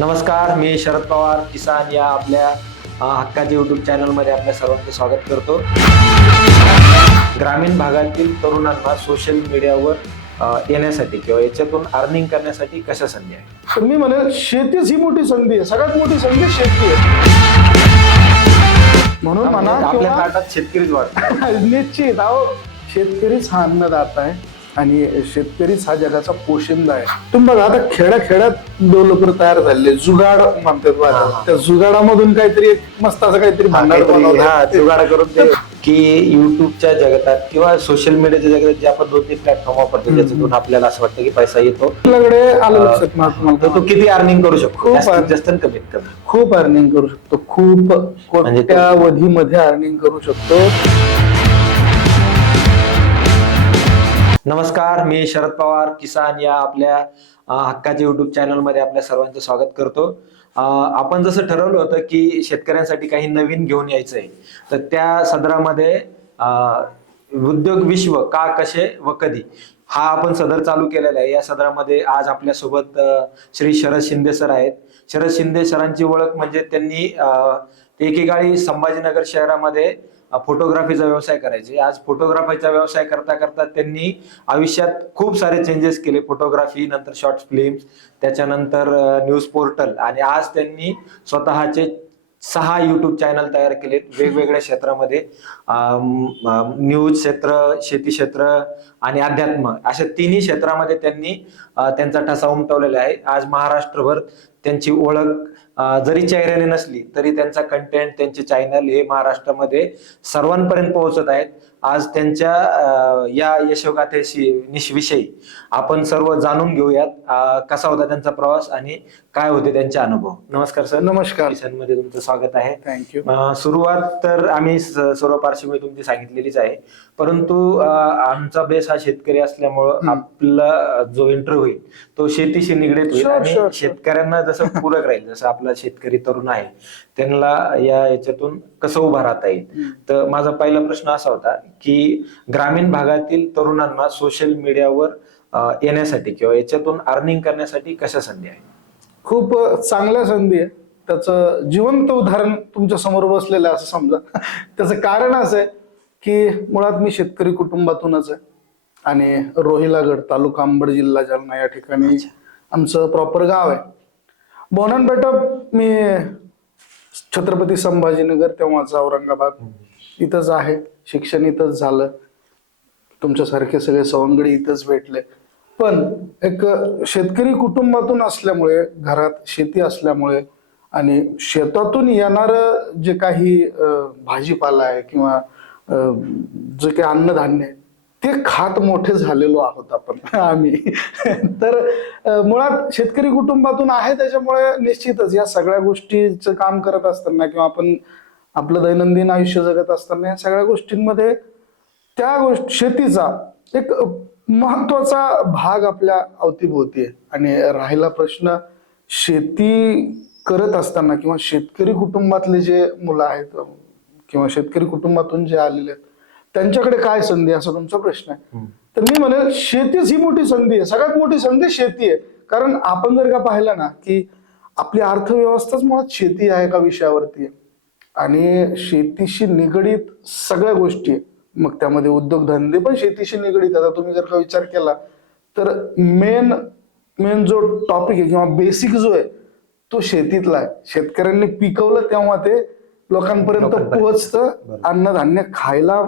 शरद पवार किसान या आपल्या अ, हक्काच्या युट्यूब चॅनलमध्ये आपल्या सर्वांचं स्वागत करतो. ग्रामीण भागातील तरुणांना सोशल मीडियावर येण्यासाठी किंवा याच्यातून अर्निंग करण्यासाठी कशा संधी आहे तर मी म्हणेल शेतीच ही मोठी संधी आहे. सगळ्यात मोठी संधी शेती आहे. म्हणून म्हणा आपल्या ताटात शेतकरीच वाढतो निश्चित. अहो शेतकरीच हा अन्नदाता आहे. आणि शेतकरीच हा जगाचा पोशिंदा आहे. तुम्ही बघा आता खेड्या खेड्यात डेव्हलपर तयार झाले जुगाड म्हणतात. त्या जुगाडामधून काहीतरी एक मस्त असं काहीतरी बनवतात. जुगाड करून ते की युट्यूबच्या जगतात किंवा सोशल मीडियाच्या जगतात जे आपण दोन तीन प्लॅटफॉर्म वापरतो ज्याच्यातून आपल्याला असं वाटतं की पैसा येतो. आपल्याकडे आलं तो किती अर्निंग करू शकतो? खूप जास्त कमीत कमी. खूप अर्निंग करू शकतो. खूप म्हणजे तो- कोट्यावधीमध्ये अर्निंग करू शकतो. नमस्कार मी शरद पवार किसान या आपल्या हक्काच्या युट्यूब चॅनलमध्ये आपल्या सर्वांचं स्वागत करतो. आपण जसं ठरवलं होतं की शेतकऱ्यांसाठी काही नवीन घेऊन यायचं आहे तर त्या सदरामध्ये उद्योग विश्व का कसे व कधी हा आपण सदर चालू केलेला आहे. या सदरामध्ये आज आपल्यासोबत श्री शरद शिंदे सर आहेत. शरद शिंदे सरांची ओळख म्हणजे त्यांनी एकेकाळी संभाजीनगर शहरामध्ये फोटोग्राफीचा व्यवसाय करायचे. आज फोटोग्राफीचा व्यवसाय करता करता त्यांनी आयुष्यात खूप सारे चेंजेस केले. फोटोग्राफी नंतर शॉर्ट फिल्म्स त्याच्यानंतर न्यूज पोर्टल आणि आज त्यांनी स्वतःचे सहा युट्यूब चॅनल तयार केलेत वेगवेगळ्या क्षेत्रामध्ये. न्यूज क्षेत्र शेती क्षेत्र आणि अध्यात्म अशा तिन्ही क्षेत्रामध्ये त्यांनी त्यांचा ठसा उमटवलेला आहे. आज महाराष्ट्रभर त्यांची ओळख जरी चेहऱ्याने नसली तरी त्यांचा कंटेंट त्यांचे चॅनल हे महाराष्ट्रामध्ये सर्वांपर्यंत पोहोचत आहेत. आज त्यांच्या या यशोगाथेशी निश- विषयी आपण सर्व जाणून घेऊयात कसा होता त्यांचा प्रवास आणि काय होते त्यांचे अनुभव. नमस्कार सर. नमस्कार. मध्ये तुमचं स्वागत आहे. थँक्यू सुरुवात तर आम्ही सर्व पार्श्वभूमी तुमची सांगितलेलीच आहे. परंतु आमचा बेस हा शेतकरी असल्यामुळं. आपला जो इंटरव्ह्यू होईल तो शेतीशी निगडीत होईल आणि. शेतकऱ्यांना जसं पूरक राहील जसं आपला शेतकरी तरुण आहे त्यांना या याच्यातून कसं उभा राहता येईल? तर माझा पहिला प्रश्न असा होता की ग्रामीण भागातील तरुणांना सोशल मीडियावर येण्यासाठी किंवा याच्यातून अर्निंग करण्यासाठी कशा संधी आहे खूप चांगल्या संधी आहे त्याचं जिवंत उदाहरण तुमच्यासमोर बसलेलं आहे असं समजा. त्याचं कारण असं आहे की मुळात मी शेतकरी कुटुंबातूनच आहे. आणि रोहिलागड तालुका अंबड जिल्हा जालना या ठिकाणी आमचं प्रॉपर गाव आहे. बोननपेटा मी छत्रपती संभाजीनगर तेव्हाचा औरंगाबाद इथंच आहे. शिक्षण इथंच झालं. तुमच्यासारखे सगळे सवंगडी इथंच भेटले. पण एक शेतकरी कुटुंबातून असल्यामुळे घरात शेती असल्यामुळे आणि शेतातून येणार जे काही भाजीपाला आहे किंवा जे काही अन्नधान्य आहे ते खात मोठे झालेलो आहोत आपण आम्ही. तर मुळात शेतकरी कुटुंबातून आहे त्याच्यामुळे निश्चितच या सगळ्या गोष्टीचं काम करत असताना किंवा आपण आपलं दैनंदिन आयुष्य जगत असताना या सगळ्या गोष्टींमध्ये त्या गोष्ट शेतीचा एक महत्त्वाचा भाग आपल्या अवतीभोवती आहे. आणि राहिला प्रश्न शेती करत असताना किंवा शेतकरी कुटुंबातले जे मुलं आहेत किंवा शेतकरी कुटुंबातून जे आलेले आहेत त्यांच्याकडे काय संधी असा तुमचा प्रश्न आहे. तर मी म्हणेल शेतीच ही मोठी संधी आहे. सगळ्यात मोठी संधी शेती आहे. कारण आपण जर का पाहिलं ना की आपली अर्थव्यवस्थाच मुळात शेती आहे का विषयावरती आहे. आणि शेतीशी निगडीत सगळ्या गोष्टी. मग त्यामध्ये उद्योगधंदे पण शेतीशी निगडीत. आता तुम्ही जर का विचार केला तर मेन मेन जो टॉपिक आहे किंवा बेसिक जो आहे तो शेतीतला आहे शेतकऱ्यांनी पिकवलं तेव्हा ते लोकांपर्यंत. पोहोचतं. अन्नधान्य खायला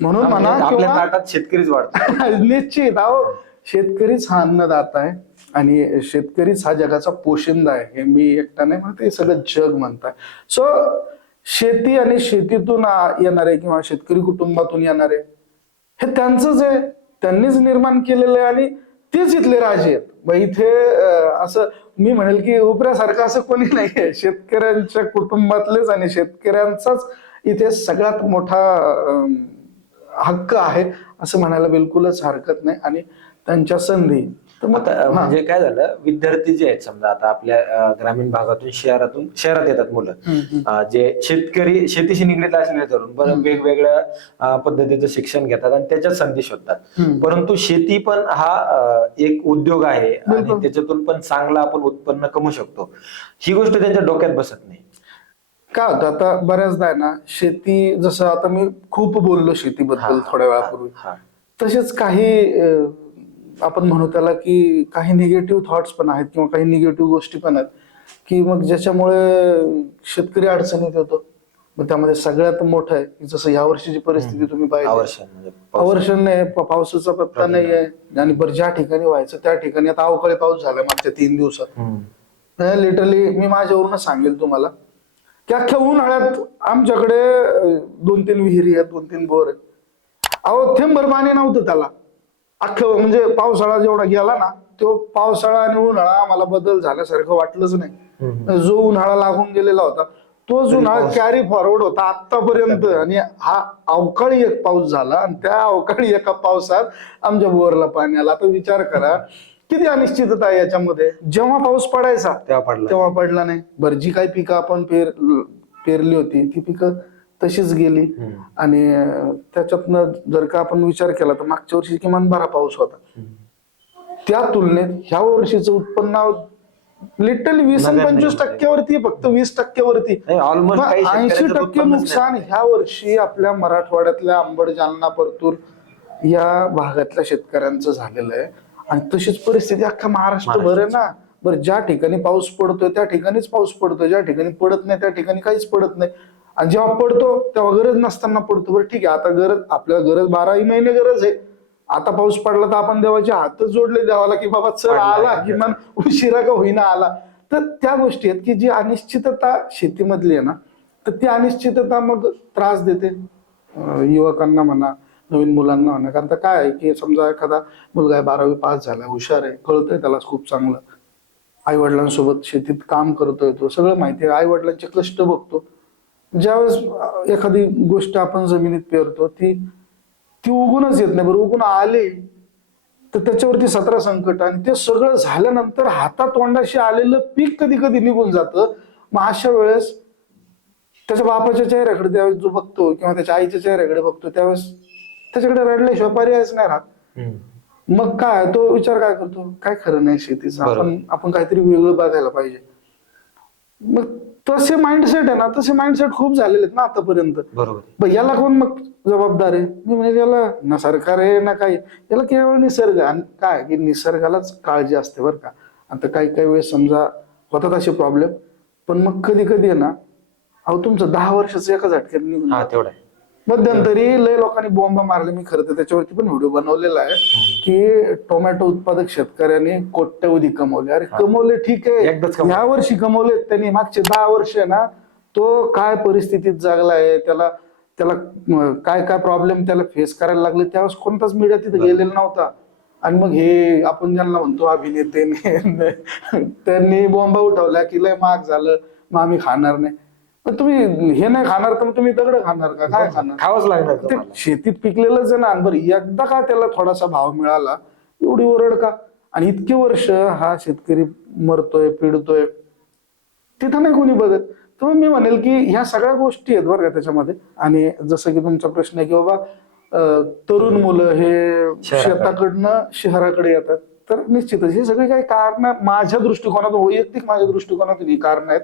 म्हणून म्हणा म्हणजे ताटात शेतकरीच वाढतो निश्चित अहो शेतकरीच हा अन्नदाता आहे आणि शेतकरीच हा जगाचा पोशिंदा आहे हे मी एकटा नाही म्हणत सगळं जग म्हणताय सो शेती आणि शेतीतून येणारे किंवा शेतकरी कुटुंबातून येणारे हे त्यांचंच आहे. त्यांनीच निर्माण केलेलं आहे आणि तेच इथले राजे आहेत. मग इथे असं मी म्हणेल की उपऱ्यासारखं असं कोणी नाही आहे शेतकऱ्यांच्या कुटुंबातलेच आणि शेतकऱ्यांचाच इथे सगळ्यात मोठा हक्क आहे असं म्हणायला बिलकुलच हरकत नाही. आणि त्यांच्या संधी तर मग. म्हणजे काय झालं विद्यार्थी जे आहेत समजा आता आपल्या ग्रामीण भागातून शहरातून शहरात येतात मुलं जे शेतकरी शेतीशी निगडीत असलेले तरुण हम्म. वेगवेगळ्या पद्धतीचं शिक्षण घेतात आणि त्याच्यात संधी शोधतात. परंतु शेती पण हा एक उद्योग आहे आणि. त्याच्यातून पण चांगलं आपण उत्पन्न कमवू शकतो ही गोष्ट त्यांच्या डोक्यात बसत नाही काय होतं आता बऱ्याचदा आहे ना शेती जसं आता मी खूप बोललो शेतीबद्दल थोड्या वेळापूर्वी तसेच काही आपण म्हणू त्याला की काही निगेटिव्ह थॉट्स पण आहेत किंवा काही निगेटिव्ह गोष्टी पण आहेत की मग ज्याच्यामुळे शेतकरी अडचणीत येतो. मग त्यामध्ये सगळ्यात मोठं आहे की जसं या वर्षीची परिस्थिती तुम्ही आवर्षण म्हणजे नाही पावसाचा पत्ता नाही आहे आणि बरं ज्या ठिकाणी व्हायचं त्या ठिकाणी. आता अवकाळी पाऊस झाला मागच्या तीन दिवसात. लिटरली मी माझ्यावरूनच सांगेल तुम्हाला. की अख्ख्या उन्हाळ्यात आमच्याकडे दोन तीन विहिरी आहेत दोन तीन बोर आहेत. अहो थेंबर पाणी नव्हतं त्याला. अख्खं म्हणजे पावसाळा जेवढा गेला ना तो पावसाळा आणि उन्हाळा आम्हाला बदल झाल्यासारखं वाटलंच नाही. जो उन्हाळा लागून गेलेला होता तो जो उन्हाळा कॅरी फॉरवर्ड होता आतापर्यंत आणि हा अवकाळी एक पाऊस झाला आणि त्या अवकाळी एका पावसात आमच्या बोरला पाणी आला. आता विचार करा किती अनिश्चितता आहे याच्यामध्ये? जेव्हा पाऊस पडायचा तेव्हा पडला तेव्हा पडला नाही. बरं जी काही पिकं आपण पेर पेरली होती ती पिकं तशीच गेली. आणि त्याच्यातनं जर का आपण विचार केला तर मागच्या वर्षी किमान बारा पाऊस होता. त्या तुलनेत ह्या वर्षीचं उत्पन्न लिटरली वीस आणि पंचवीस. टक्क्यावरती फक्त वीस टक्क्यावरती ऐंशी टक्के नुकसान. ह्या वर्षी आपल्या मराठवाड्यातल्या अंबड जालना परतूर या भागातल्या शेतकऱ्यांचं झालेलं आहे आणि तशीच परिस्थिती अख्खा महाराष्ट्रभर आहे ना बरं ज्या ठिकाणी पाऊस पडतोय त्या ठिकाणीच पाऊस पडतोय ज्या ठिकाणी पडत नाही त्या ठिकाणी काहीच पडत नाही आणि जेव्हा पडतो तेव्हा गरज नसताना पडतो. बरं ठीक आहे. आता गरज आपल्याला गरज बाराही महिने गरज आहे. आता पाऊस पडला तर आपण देवाचे हातच जोडले देवाला की बाबा चल आला. किमान उशिरा का होईना आला. तर त्या गोष्टी आहेत की जी अनिश्चितता शेतीमधली आहे ना तर ती अनिश्चितता मग त्रास देते. युवकांना म्हणा नवीन मुलांना म्हणा. कारण आता काय आहे की समजा एखादा मुलगा आहे बारावी पास झाला हुशार आहे कळतंय त्याला खूप चांगलं. आई वडिलांसोबत शेतीत काम करतोय तो सगळं माहिती आहे. आई वडिलांचे कष्ट बघतो. ज्यावेळेस एखादी गोष्ट आपण जमिनीत पेरतो ती ती उगूनच येत नाही. बरं उगून आली तर त्याच्यावरती सतरा संकट आणि ते सगळं झाल्यानंतर हातात तोंडाशी आलेलं पीक कधी कधी निघून जातं. मग अशा वेळेस त्याच्या बापाच्या चेहऱ्याकडे त्यावेळेस जो बघतो किंवा त्याच्या आईच्या चेहऱ्याकडे बघतो त्यावेळेस त्याच्याकडे रडल्याशिवाय पर्यायच नाही राहत. मग काय तो विचार काय करतो? काय खरं नाही शेतीचं. आपण आपण काहीतरी वेगळं बघायला पाहिजे. मग तसे माइंडसेट आहे ना तसे माइंडसेट खूप झालेले आहेत ना आतापर्यंत. बरोबर. ब याला कोण मग जबाबदार आहे? मी म्हणजे याला ना सरकार आहे ना काही. याला केवळ निसर्ग आणि काय? की निसर्गालाच काळजी असते बरं का. आता काही काही वेळेस समजा होतात असे प्रॉब्लेम पण मग कधी कधी आहे ना अहो तुमचं दहा वर्षाचं एका झटक्यात निघून. तेवढा मध्यंतरी लय लोकांनी बॉम्ब मारले. मी खरं तर त्याच्यावरती पण व्हिडिओ बनवलेला आहे की टोमॅटो उत्पादक शेतकऱ्यांनी कोट्यवधी कमवले. अरे कमवले ठीक आहे. एकदाच कमवले. ह्या वर्षी कमवले त्यांनी. मागचे दहा वर्ष आहे ना तो काय परिस्थितीत जगला आहे त्याला त्याला काय काय प्रॉब्लेम त्याला फेस करायला लागले त्यावेळेस कोणताच मीडिया तिथे गेलेला नव्हता. आणि मग हे आपण ज्यांना म्हणतो अभिनेते त्यांनी बॉम्ब उठवला की लय महाग झालं मग आम्ही खाणार नाही. पण तुम्ही हे नाही खाणार तर मग तुम्ही दगड खाणार का? काय खाणार? खावंच लागणार ते तुम्हाला. शेतीत पिकलेलंच आहे ना. बरं एकदा का त्याला थोडासा भाव मिळाला एवढी ओरड का? आणि इतके वर्ष हा शेतकरी मरतोय पिडतोय तिथं नाही कोणी बघत. तर मग मी म्हणेल की ह्या सगळ्या गोष्टी आहेत बरं का त्याच्यामध्ये. आणि जसं की तुमचा प्रश्न आहे की बाबा अं, तरुण मुलं हे. शेताकडनं शहराकडे येतात. तर निश्चितच हे सगळे काही कारण माझ्या दृष्टिकोनातून वैयक्तिक माझ्या दृष्टिकोनातून ही कारण आहेत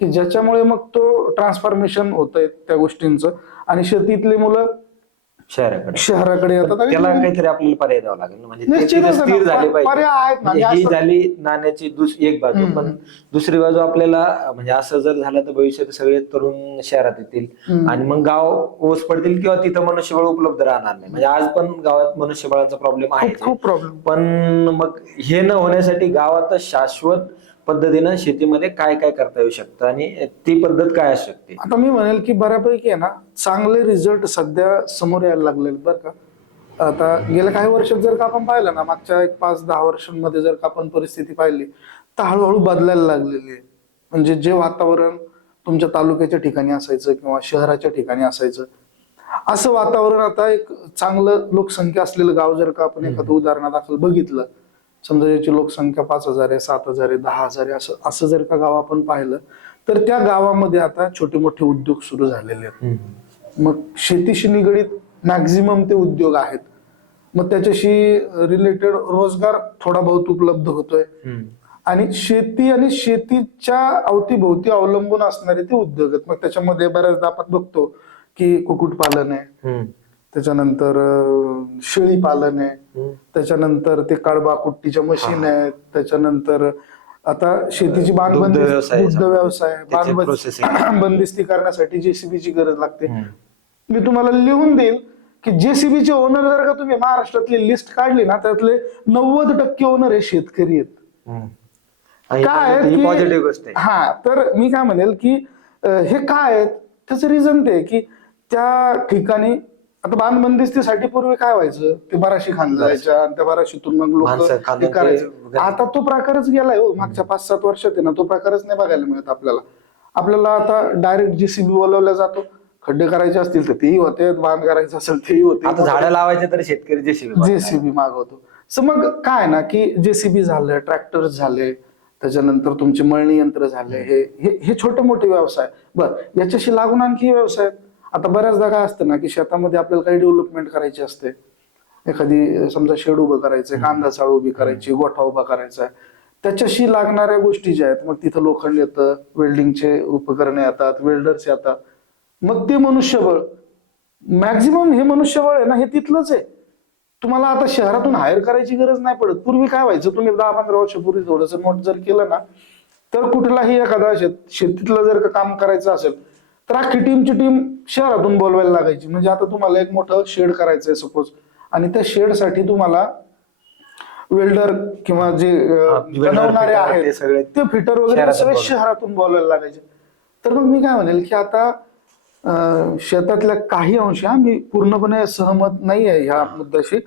की ज्याच्यामुळे मग तो ट्रान्सफॉर्मेशन होत आहे त्या गोष्टींचं. आणि शेतीतली मुलं शहराकडे शहराकडे येतात आणि त्याला काहीतरी आपल्याला पर्याय द्यावा लागेल ना. म्हणजे ते निश्चितच तिथे स्थिर ना. झाले पाहिजे पर्याय आहेत ना. म्हणजे आणि ही असं- झाली नाण्याची दुस एक बाजू. पण दुसरी बाजू आपल्याला म्हणजे असं जर झालं तर भविष्यात सगळे तरुण शहरात येतील. आणि मग गाव ओस पडतील किंवा तिथं मनुष्यबळ उपलब्ध राहणार नाही म्हणजे आज पण गावात मनुष्यबळाचा प्रॉब्लेम आहे खूप प्रॉब्लेम पण मग हे न होण्यासाठी गावात शाश्वत पद्धतीनं शेतीमध्ये काय काय करता येऊ शकतं आणि ती पद्धत काय असू शकते? आता मी म्हणेल की बऱ्यापैकी आहे ना चांगले रिझल्ट सध्या समोर यायला लागले बरं का. आता गेल्या काही वर्षात जर का आपण पाहिलं ना मागच्या एक पाच दहा वर्षांमध्ये जर का आपण परिस्थिती पाहिली तर हळूहळू बदलायला लागलेली आहे. म्हणजे जे वातावरण तुमच्या तालुक्याच्या ठिकाणी असायचं किंवा शहराच्या ठिकाणी असायचं असं वातावरण आता एक चांगलं लोकसंख्या असलेलं गाव जर का आपण एखादं उदाहरणादाखल बघितलं समजा याची लोकसंख्या पाच हजार आहे सात हजार आहे दहा हजार आहे असं असं जर का गाव आपण पाहिलं तर त्या गावामध्ये आता छोटे मोठे उद्योग सुरू झालेले आहेत. मग शेतीशी निगडीत मॅक्झिमम ते उद्योग आहेत. मग त्याच्याशी रिलेटेड रोजगार थोडा बहुत उपलब्ध होतोय. आणि शेती आणि शेतीच्या अवतीभोवती अवलंबून असणारे ते उद्योग आहेत. मग त्याच्यामध्ये बऱ्याचदा आपण बघतो की कुक्कुटपालन आहे. त्याच्यानंतर शेळी पालन आहे. त्याच्यानंतर ते काळबा कुट्टीच्या मशीन आहेत. त्याच्यानंतर आता शेतीची बाग बंदिस्त- व्यवसाय दुग्ध बाग. बंदिस्ती करण्यासाठी जेसीबीची गरज लागते. मी तुम्हाला लिहून देईल की जेसीबीचे ओनर जर का तुम्ही महाराष्ट्रातली लिस्ट काढली ना त्यातले नव्वद टक्के ओनर हे शेतकरी आहेत. काय गोष्ट हा तर मी काय म्हणेल की हे काय आहेत? त्याचं रिझन ते की त्या ठिकाणी आता बांधबंदिस्तीसाठी पूर्वी काय व्हायचं? ते बराशी खांदलं जायच्या आणि त्या बराशीतून मग लोक करायचं. आता तो प्रकारच गेलाय हो. मागच्या पाच सात वर्षात आहे ना तो प्रकारच नाही बघायला मिळत आपल्याला. आपल्याला आता डायरेक्ट जीसीबी बोलवला जातो. खड्डे करायचे असतील तर तेही होते बांध करायचे असेल तेही आता होते झाडं लावायचे तर शेतकरी जे शिकवतात. जेसीबी मागवतो. सो मग काय ना की जेसीबी झालं ट्रॅक्टर झाले त्याच्यानंतर तुमचे मळणी यंत्र झाले हे हे हे छोटे मोठे व्यवसाय. बर याच्याशी लागून आणखी व्यवसाय. आहेत. आता बऱ्याचदा काय असतं ना की शेतामध्ये आपल्याला काही डेव्हलपमेंट करायची असते. एखादी समजा शेड उभं करायचंय कांदा चाळ उभी करायची गोठा उभा करायचा. आहे त्याच्याशी लागणाऱ्या गोष्टी ज्या आहेत मग तिथं लोखंड येतं वेल्डिंगचे उपकरणे येतात वेल्डर्स येतात. मग ते मनुष्यबळ मॅक्झिमम हे मनुष्यबळ आहे ना हे तिथलंच आहे. तुम्हाला आता शहरातून हायर करायची गरज नाही पडत. पूर्वी काय व्हायचं तुम्ही दहा पंधरा वर्षापूर्वी थोडस नोट जर केलं ना तर कुठलाही एखादा शेत शेतीतलं जर काम करायचं असेल तर अख्खी टीमची टीम शहरातून बोलवायला लागायची. म्हणजे आता तुम्हाला एक मोठं शेड करायचंय सपोज आणि त्या शेडसाठी तुम्हाला वेल्डर किंवा जे बनवणारे आहेत ते सगळे ते फिटर वगैरे सगळे. शहरातून बोलवायला लागायचे. तर मग मी काय म्हणेल की आता शेतातल्या काही अंशी हा मी पूर्णपणे सहमत नाही आहे ह्या मुद्द्याशी.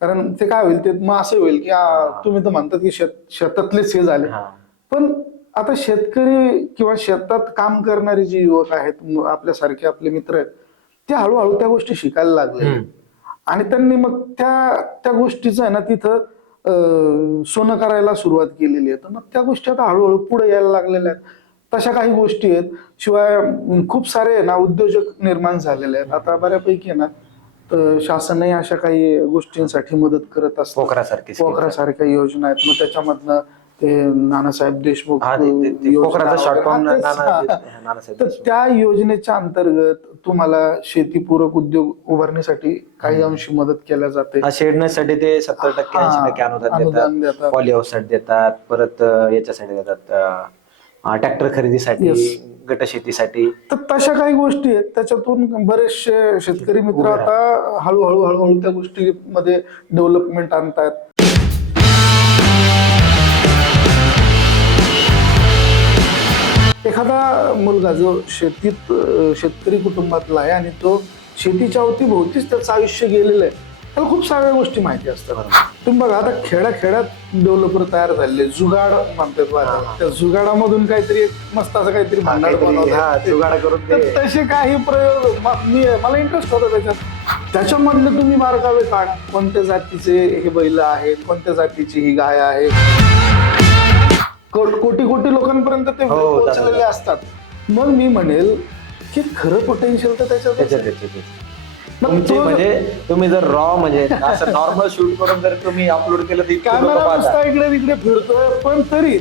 कारण ते काय होईल ते मग असं होईल की तुम्ही तर म्हणतात की शेत शेतातलेच हे झाले. पण आता शेतकरी किंवा शेतात काम करणारे जे युवक आहेत आपल्यासारखे आपले मित्र आहेत ते हळूहळू त्या गोष्टी शिकायला लागले. आणि त्यांनी मग त्या त्या गोष्टीचं आहे ना तिथं सोनं करायला सुरुवात केलेली आहे. तर मग त्या गोष्टी आता हळूहळू पुढे यायला लागलेल्या आहेत. तशा काही गोष्टी आहेत. शिवाय खूप सारे ना उद्योजक निर्माण झालेले आहेत. आता बऱ्यापैकी ना तर शासनही अशा काही गोष्टींसाठी मदत करत असतं. पोखरासारख्या योजना आहेत. मग त्याच्यामधनं ते नानासाहेब देशमुख हा, ते- ते- ते योजना पोखराचा शॉर्ट फॉर्म वगैरे. हा, तेच, हा. नानासाहेब तर देशमुख. त्या योजनेच्या अंतर्गत तुम्हाला शेतीपूरक उद्योग उभारण्यासाठी काही अंशी मदत केल्या जाते हा शेडनेससाठी ते सत्तर टक्के हा, ऐंशी टक्के अनुदान अनुदान देतात देतात. पॉली देतात परत अं, याच्यासाठी देतात ट्रॅक्टर खरेदीसाठी Yes. गट शेतीसाठी तर तशा काही गोष्टी आहेत त्याच्यातून बरेचसे शेतकरी मित्र उभे आता हळूहळू हळूहळू त्या गोष्टीमध्ये डेव्हलपमेंट आणतायत एखादा मुलगा जो शेतीत शेतकरी कुटुंबातला आहे आणि तो शेतीच्या अवतीभोवतीच त्याचं आयुष्य गेलेलं आहे त्याला खूप साऱ्या गोष्टी माहिती असतात. तुम्ही बघा आता खेड्या खेड्यात डेव्हलपर तयार झालेले जुगाड म्हणतात. त्या जुगाडामधून काहीतरी एक मस्त असं काहीतरी भांडार बनवतात. तसे काही प्रयोग म- मला इंटरेस्ट होता त्याच्यात त्याच्यामधले तुम्ही बारकावे काढा कोणत्या जातीचे हे बैल आहेत कोणत्या जातीची ही गाय आहे कोटी कोटी लोकांपर्यंत ते हो, पोहोचलेले जातात. असतात मग मी म्हणेल की खरं पोटेन्शियल तर त्याच्यात त्याच्यात त्याच्यात. मग तुमची तो- म्हणजे तुम्ही जर रॉ म्हणजे असं नॉर्मल शूट करून जर तुम्ही अपलोड केलं तर इतके लोकं कॅमेरा पाहतात. नुसता इकडे तिकडे फिरतोय पण तरी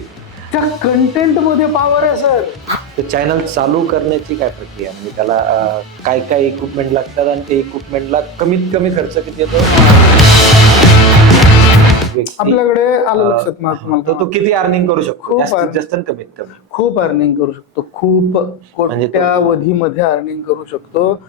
त्या कंटेंटमध्ये पावर आहे सर ते चॅनल चालू करण्याची काय प्रक्रिया म्हणजे त्याला अं, काय काय इक्विपमेंट लागतात आणि ते इक्विपमेंटला कमीत कमी खर्च किती येतो व्यक्ती, आपल्याकडे आलं लक्षात मला. तुम्हाला तो तो किती अर्निंग करू शकतो? खूप जास्तीत जास्त आणि कमीत कमी. खूप अर्निंग करू शकतो. खूप म्हणजे तो- कोट्यावधीमध्ये अर्निंग करू शकतो.